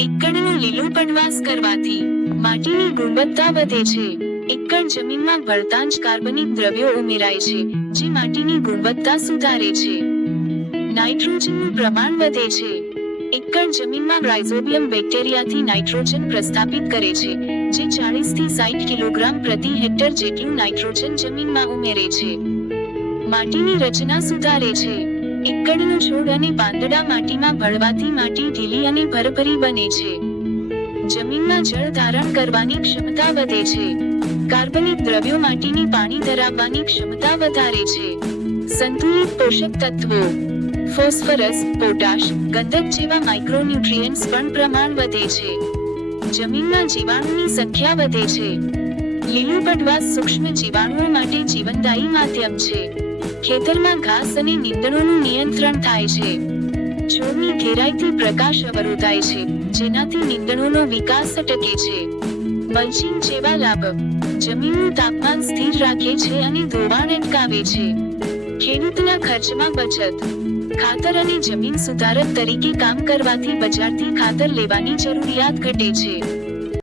એકડનો લીલો પડવાસ કરવાથી માટીની ગુણવત્તા વધે છે. એકડ જમીનમાં ભળતા જ કાર્બનિક દ્રવ્યો ઉમેરાય છે, જે માટીની ગુણવત્તા સુધારે છે. નાઇટ્રોજનનું પ્રમાણ વધે છે. એકડ જમીનમાં રાઇઝોબિયમ બેક્ટેરિયાથી નાઇટ્રોજન પ્રસ્થાપિત કરે છે, જે 40 થી 60 કિલોગ્રામ પ્રતિ હેક્ટર જેટલું નાઇટ્રોજન જમીનમાં ઉમેરે છે. માટીની રચના સુધારે છે. એકડનો છોડ અને પાંદડા માટીમાં ભળવાથી માટી ઢીલી અને ભરભરી બને છે. જમીનમાં જળ ધારણ કરવાની ક્ષમતા વધે છે. કાર્બનિક દ્રવ્યો માટીની પાણી ધરાવવાની ક્ષમતા વધારે છે. સંતુલિત પોષક તત્વો ફોસ્ફરસ, પોટાશ, ગંધક જેવા માઇક્રોન્યુટ્રિયન્ટ્સ પણ પ્રમાણ વધે છે. જમીનમાં જીવાણુની સંખ્યા વધે છે. લીલું પડવાસ સૂક્ષ્મ જીવાણુઓ માટે જીવનદાયી માધ્યમ છે. ખેતરમાં ઘાસ અને નીંદણોનું નિયંત્રણ થાય છે. છોડની ઘેરાઈથી પ્રકાશ અવરોધાય છે, જેનાથી નીંદણોનો વિકાસ અટકે છે. મલ્ચિંગ જેવા લાભ જમીનનું તાપમાન સ્થિર રાખે છે અને ધોવાણ અટકાવે છે. ખેડૂતના ખર્ચમાં બચત ખાતર અને જમીન સુધારક તરીકે કામ કરવાથી બજારથી ખાતર લેવાની જરૂરિયાત ઘટે છે.